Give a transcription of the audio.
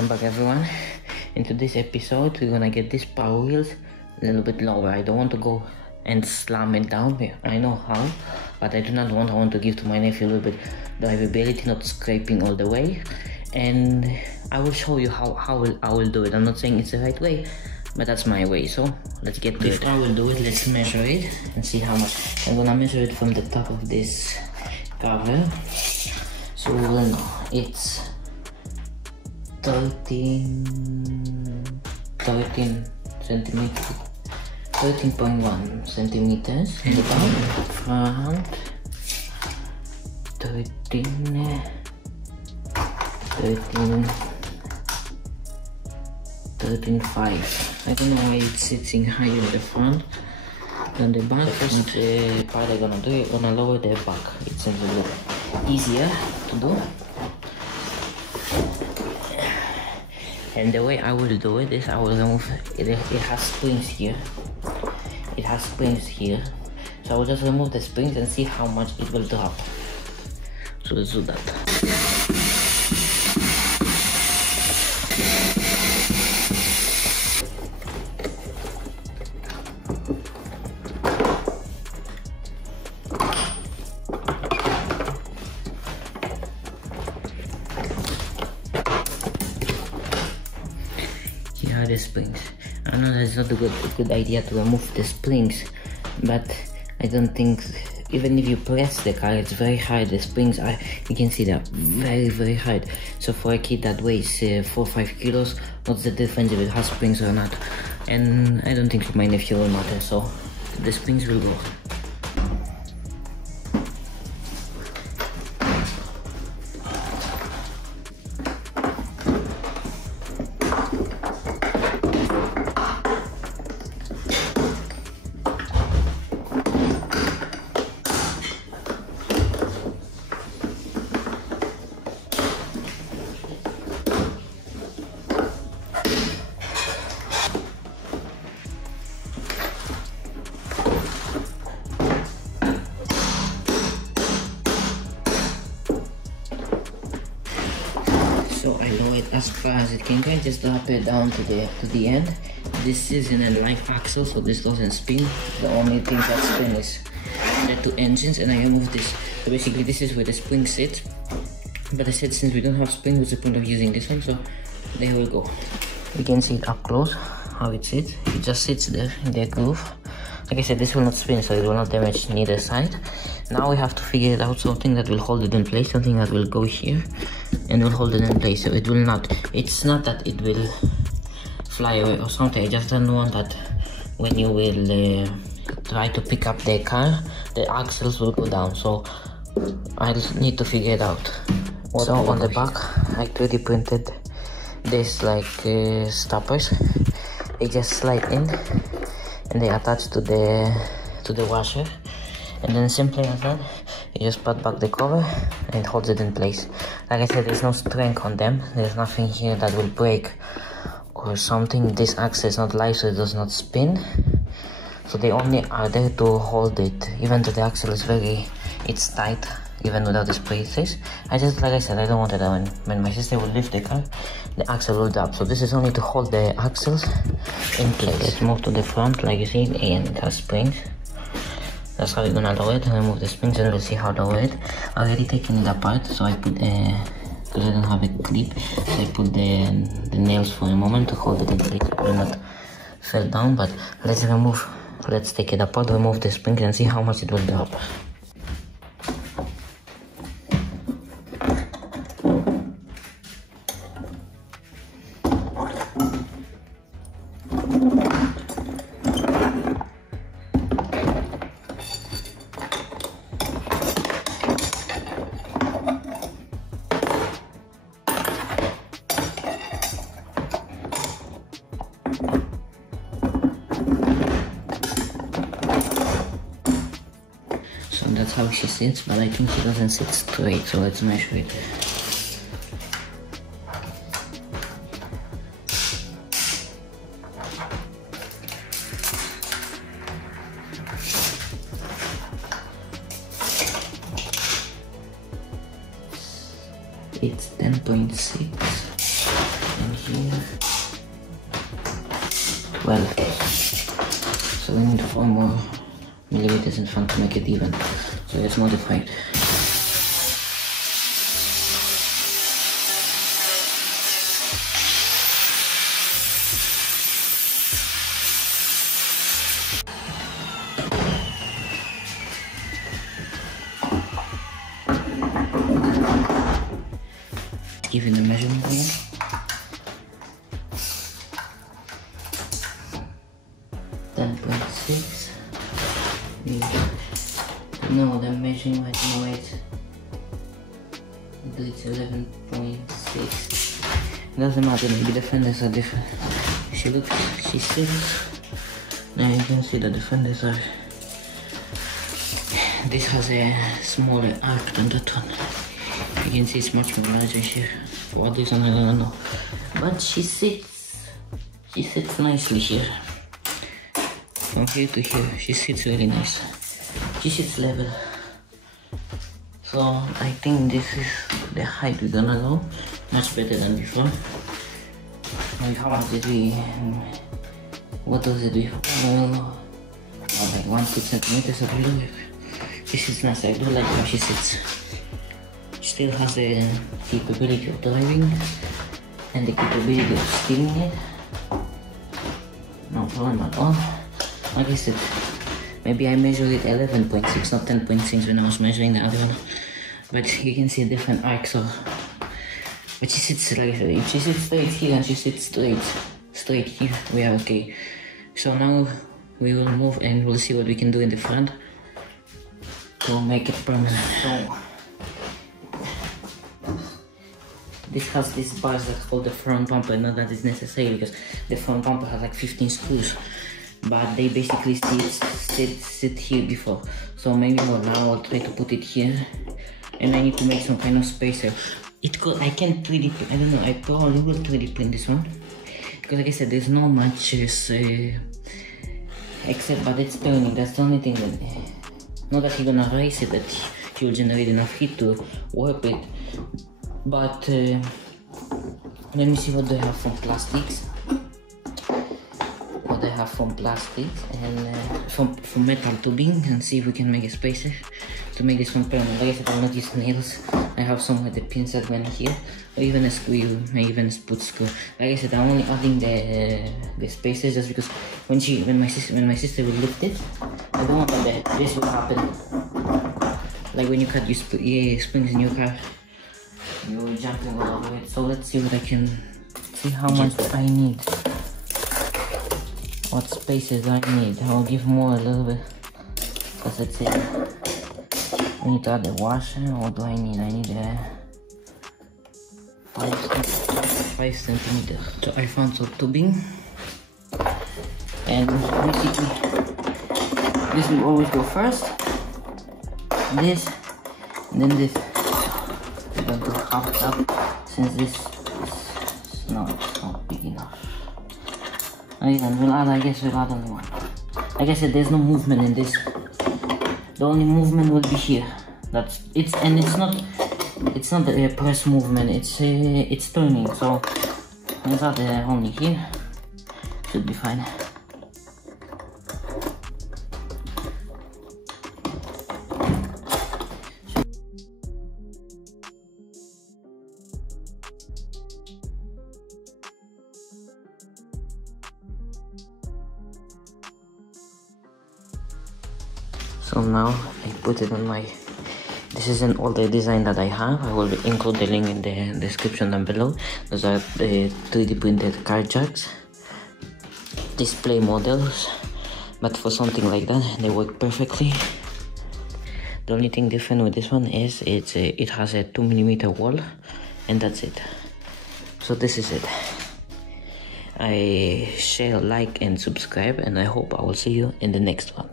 Welcome back everyone. In today's episode we're gonna get these power wheels a little bit lower. I don't want to go and slam it down. I know how, but I do not want. I want to give to my nephew a little bit drivability, not scraping all the way. And I will show you how I will do it. I'm not saying it's the right way, but that's my way. So let's get to it. Before I will do it, let's measure it and see how much. I'm gonna measure it from the top of this cover, so we will know it's 13 centimeters, 13.1 centimeters in the back, front 13.5. I don't know why it's sitting higher in the front than the back. The first part I'm gonna do, I'm gonna lower the back. It's a little easier to do. And the way I will do it is I will remove it. It has springs here. It has springs here. So I will just remove the springs and see how much it will drop. So let's do that. The springs. I know that's not a good idea to remove the springs, but I don't think, even if you press the car, it's very hard. The springs are, you can see they're very hard. So for a kid that weighs 4 or 5 kilos, what's the difference if it has springs or not? And I don't think for my nephew will matter, so the springs will go. So I lower it as far as it can go, just drop it down to the end. This is in a live axle, so this doesn't spin. The only thing that spin is the two engines, and I remove this. So basically this is where the spring sits. But I said since we don't have spring, what's the point of using this one? So there we go. You can see it up close, how it sits. It just sits there in the groove. Like I said, this will not spin, so it will not damage neither side. Now we have to figure it out, something that will hold it in place, something that will go here and will hold it in place, so it will not, it's not that it will fly away or something. I just don't want that when you will try to pick up the car, the axles will go down, so I need to figure it out. So on the back, I 3D printed this like stoppers. They just slide in and they attach to the washer, and then simply as that you just put back the cover and it holds it in place. Like I said, there's no strength on them, there's nothing here that will break or something. This axle is not live, so it does not spin, so they only are there to hold it. Even though the axle is it's tight, even without the braces. Like I said, I don't want that when my sister will lift the car, the axle will drop. So this is only to hold the axles in place. Let's move to the front, like you see, and it has springs. That's how we're gonna lower it, and remove the springs, and we'll see how to lower it. I already taken it apart, so I put because I don't have a clip, so I put the nails for a moment to hold it in place. It will not fall down, but let's take it apart, remove the springs, and see how much it will drop. That's how she sits, but I think she doesn't sit straight, so let's measure it. It's 10.6. and here 12. So we need 4 more millimeters in front to make it even. So let's modify it. Giving the measurement here. No, the measuring right now it's 11.6. Doesn't matter, maybe the fenders are different. She sits. Now you can see that the fenders are. This has a smaller arc than that one. You can see it's much more larger here. For what reason, I don't know. But she sits nicely here. From here to here, she sits really nice. She sits level. So I think this is the height we're gonna go. Much better than before. Like how much did we, what was it before? Like 1 centimeters of below. She sits nice, I do like how she sits. She still has the capability of driving and the capability of steering it. No problem at all. Like I said, maybe I measured it 11.6, not 10.6 when I was measuring the other one. But you can see a different arc, so. But she sits like that. If she sits straight here and she sits straight here, we are okay. So now we will move and we'll see what we can do in the front to make it permanent. So this has these bars that's called the front bumper. Not that it's necessary because the front bumper has like 15 screws. But they basically sit here before. So maybe now I'll try to put it here. And I need to make some kind of spacer. I can't 3D print, I don't know, I probably will 3D print this one. Because like I said, there's no much except but it's turning, that's the only thing that, not that you're gonna raise it, that you'll generate enough heat to work with. But let me see what they have from plastics. What they have from plastics and from metal tubing, and see if we can make a spacer to make this one permanent. Like I said, I'll not use nails. I have some with the pins that went here, or even a screw, I even put screw. Like I said, I'm only adding the spacers just because when my sister will lift it, I don't want that this will happen. Like when you cut your springs in your car, you're jumping all over it. So let's see what I can see how much I need. What spaces I need. I'll give more a little bit. Because let's see. I need to add the washer. What do I need? I need a 5 centimeters. So I found some tubing. And basically, this will always go first. This, and then this. I'm going to half it up since this is not big enough. Again, I guess we'll add only one. Like I said, there's no movement in this. The only movement will be here. It's not the press movement. It's turning. So let's add only here. Should be fine. So now I put it on my, this is an older design that I have. I will include the link in the description down below. Those are the 3D printed car jacks, display models, but for something like that they work perfectly. The only thing different with this one is it has a 2mm wall, and that's it. So this is it. I share, like and subscribe, and I hope I will see you in the next one.